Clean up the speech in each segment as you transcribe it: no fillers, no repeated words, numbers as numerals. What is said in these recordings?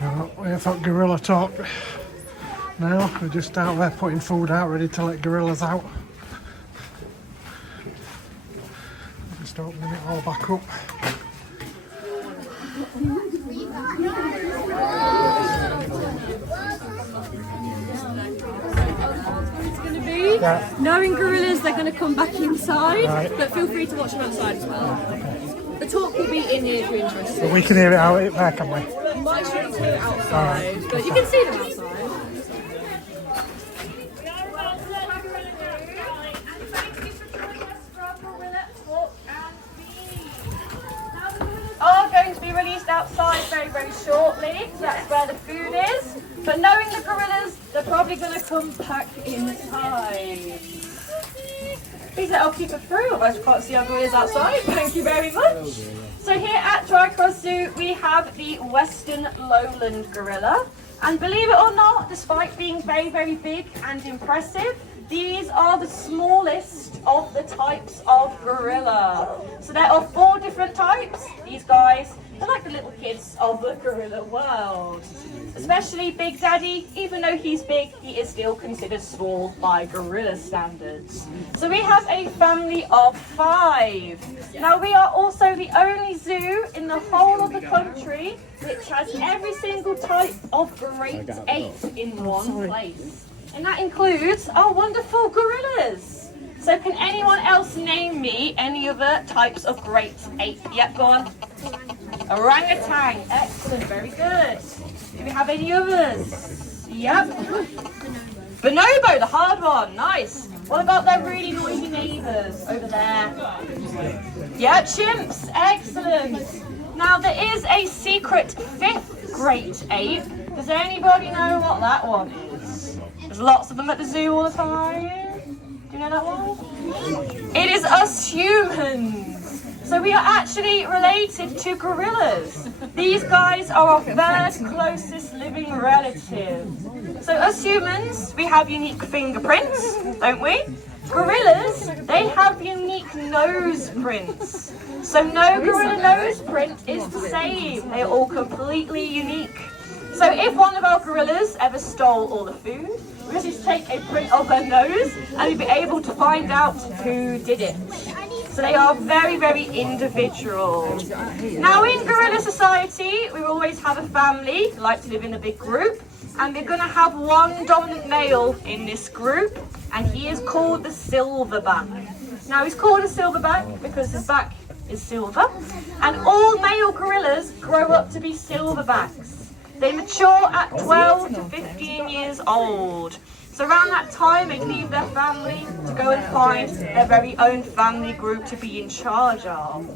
We've got gorilla talk now. We're just out there putting food out, ready to let gorillas out. Just opening it all back up. Yeah. Knowing gorillas, they're going to come back inside, but feel free to watch them outside as well. The talk will be in here if you're interested. But we can hear it out there, can we? You might struggle to hear it outside, but you can see them outside. Are going to be released outside very, very shortly. So that's where the food is. But knowing the gorillas, they're probably going to come back inside. Please let I'll keep it through, otherwise I can't see our gorillas outside. Thank you very much. So here at Twycross Zoo, we have the Western Lowland gorilla. And believe it or not, despite being very, very big and impressive, these are the smallest of the types of gorilla. So there are 4 different types. These guys, they're like the little kids of the gorilla world. Especially Big Daddy, even though he's big, he is still considered small by gorilla standards. So we have a family of 5. Now we are also the only zoo in the whole of the country which has every single type of great ape in one place. And that includes our wonderful gorillas. So can anyone else name me any other types of great ape? Yep, go on. Orangutan. Excellent, very good. Do we have any others? Yep. Bonobo, the hard one. Nice. What about their really noisy neighbours over there? Yeah, chimps. Excellent. Now there is a secret 5th great ape. Does anybody know what that one is? There's lots of them at the zoo all the time. Do you know that one? It is us humans. So we are actually related to gorillas. These guys are our 3rd closest living relative. So us humans, we have unique fingerprints, don't we? Gorillas, they have unique nose prints. So no gorilla nose print is the same. They are all completely unique. So if one of our gorillas ever stole all the food, we just take a print of their nose and you'll be able to find out who did it. So they are very, very individual. Now in gorilla society, we always have a family, like to live in a big group, and we're going to have one dominant male in this group, and he is called the silverback. Now he's called a silverback because his back is silver, and all male gorillas grow up to be silverbacks. They mature at 12 to 15 years old. So around that time, they leave their family to go and find their very own family group to be in charge of.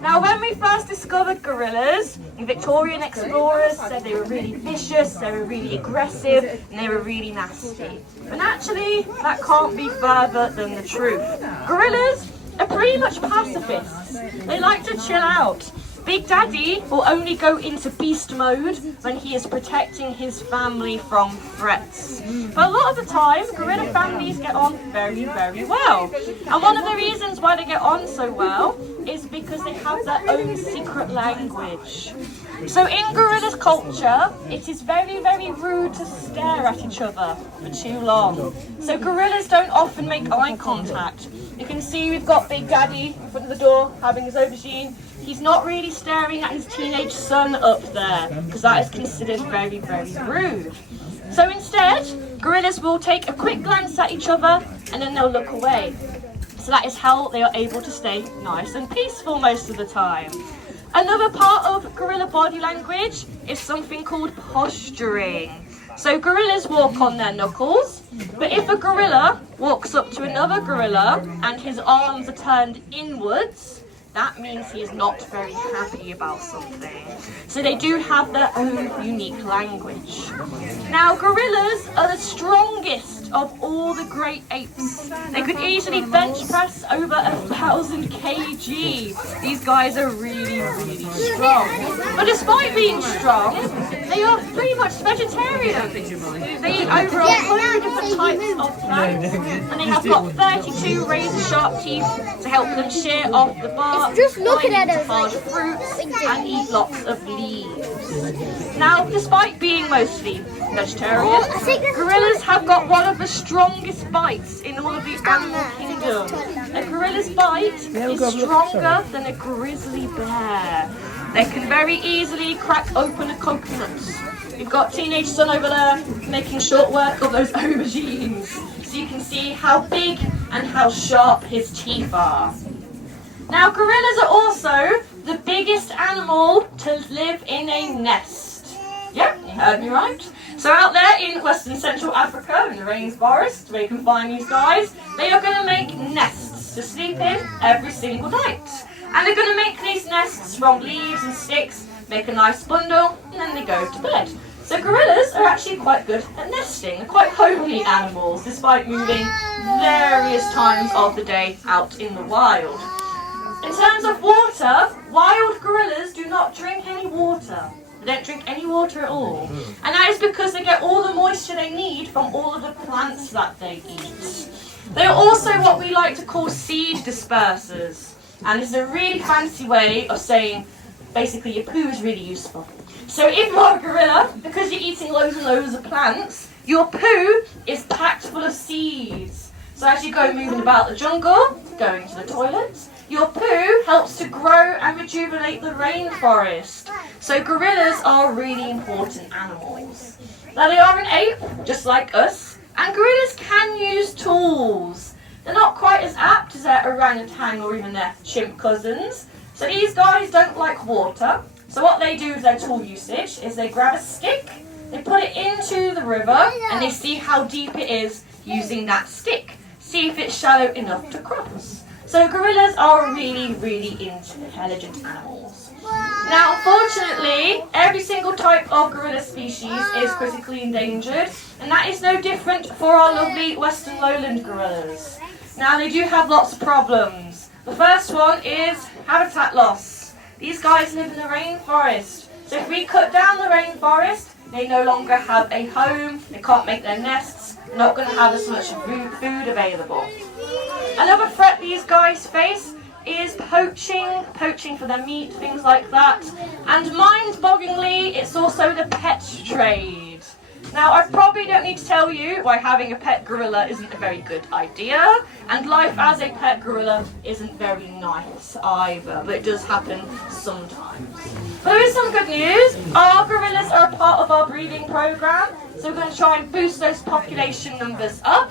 Now, when we first discovered gorillas, the Victorian explorers said they were really vicious, they were really aggressive, and they were really nasty. But actually, that can't be further than the truth. Gorillas are pretty much pacifists. They like to chill out. Big Daddy will only go into beast mode when he is protecting his family from threats. But a lot of the time, gorilla families get on very, very well. And one of the reasons why they get on so well is because they have their own secret language. So in gorilla culture, it is very, very rude to stare at each other for too long. So gorillas don't often make eye contact. You can see we've got Big Daddy in front of the door having his aubergine. He's not really staring at his teenage son up there because that is considered very, very rude. So instead, gorillas will take a quick glance at each other and then they'll look away. So that is how they are able to stay nice and peaceful most of the time. Another part of gorilla body language is something called posturing. So gorillas walk on their knuckles, but if a gorilla walks up to another gorilla and his arms are turned inwards, that means he is not very happy about something. So they do have their own unique language. Now, gorillas are the strongest of all the great apes. They could easily bench press over 1,000 kg. These guys are really, really strong. But despite being strong, they are pretty much vegetarian. They eat over 100 different types of plants, and they have got 32 razor-sharp teeth to help them shear off the bark, Just looking at bite us hard like fruits, and eat lots of leaves. Now, despite being mostly vegetarian, gorillas have got one of the strongest bites in all of the animal kingdom. A gorilla's bite is stronger than a grizzly bear. They can very easily crack open a coconut. We've got teenage son over there making short work of those aubergines. So you can see how big and how sharp his teeth are. Now, gorillas are also the biggest animal to live in a nest. Yep, you heard me right. So out there in Western Central Africa, in the rainforest, where you can find these guys, they are going to make nests to sleep in every single night. And they're going to make these nests from leaves and sticks, make a nice bundle, and then they go to bed. So gorillas are actually quite good at nesting. They're quite homely animals, despite moving various times of the day out in the wild. In terms of water, wild gorillas do not drink any water. They don't drink any water at all. And that is because they get all the moisture they need from all of the plants that they eat. They are also what we like to call seed dispersers. And this is a really fancy way of saying basically your poo is really useful. So if you're a gorilla, because you're eating loads and loads of plants, your poo is packed full of seeds. So as you go moving about the jungle, going to the toilets, your poo helps to grow and rejuvenate the rainforest. So gorillas are really important animals. Now they are an ape, just like us, and gorillas can use tools. They're not quite as apt as their orangutan or even their chimp cousins. So these guys don't like water. So what they do with their tool usage is they grab a stick, they put it into the river, and they see how deep it is using that stick. See if it's shallow enough to cross. So gorillas are really, really intelligent animals. Now, unfortunately, every single type of gorilla species is critically endangered, and that is no different for our lovely Western lowland gorillas. Now, they do have lots of problems. The first one is habitat loss. These guys live in the rainforest. So if we cut down the rainforest, they no longer have a home, they can't make their nests, they're not going to have as much food available. Another threat these guys face is poaching for their meat, things like that. And mind-bogglingly, it's also the pet trade. Now, I probably don't need to tell you why having a pet gorilla isn't a very good idea, and life as a pet gorilla isn't very nice either, but it does happen sometimes. But there is some good news. Our gorillas are a part of our breeding program, so we're going to try and boost those population numbers up.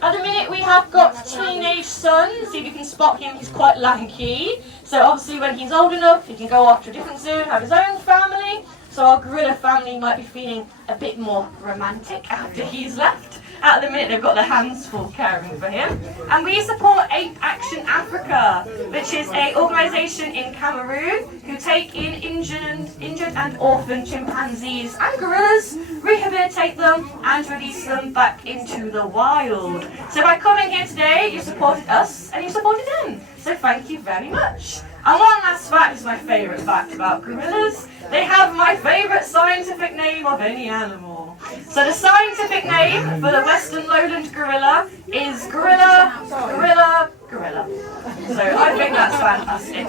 At the minute we have got teenage son, see if you can spot him, he's quite lanky. So obviously when he's old enough, he can go off to a different zoo, have his own family. So our gorilla family might be feeling a bit more romantic after he's left. At the minute they've got their hands full caring for him. And we support Ape Action Africa, which is an organisation in Cameroon who take in injured and orphaned chimpanzees and gorillas, rehabilitate them and release them back into the wild. So by coming here today, you supported us and you supported them. So thank you very much. And one last fact is my favourite fact about gorillas. They have my favourite scientific name of any animal. So the scientific name for the Western lowland gorilla is gorilla. So I think that's fantastic.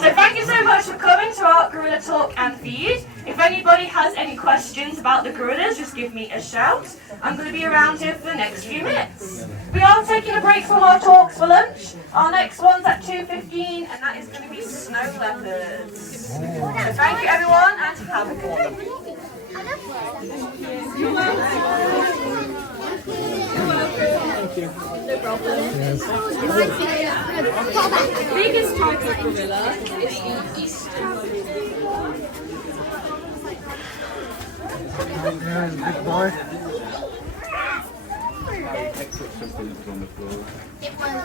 So thank you so much for coming to our Gorilla Talk and Feed. If anybody has any questions about the gorillas, just give me a shout. I'm going to be around here for the next few minutes. We are taking a break from our talks for lunch. Our next one's at 2:15 and that is going to be snow leopards. So thank you everyone and have a good day. You're welcome. Thank you. No problem. Yes. The biggest type of gorilla is the eastern gorilla. Yeah, he's a big boy.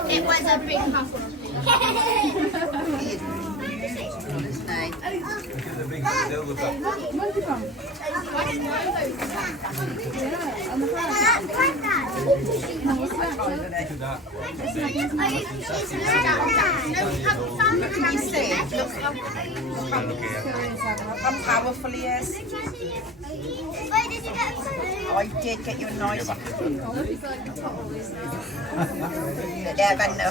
It was a big muscle. How powerful he is. I did get you a nice. Yeah, but no.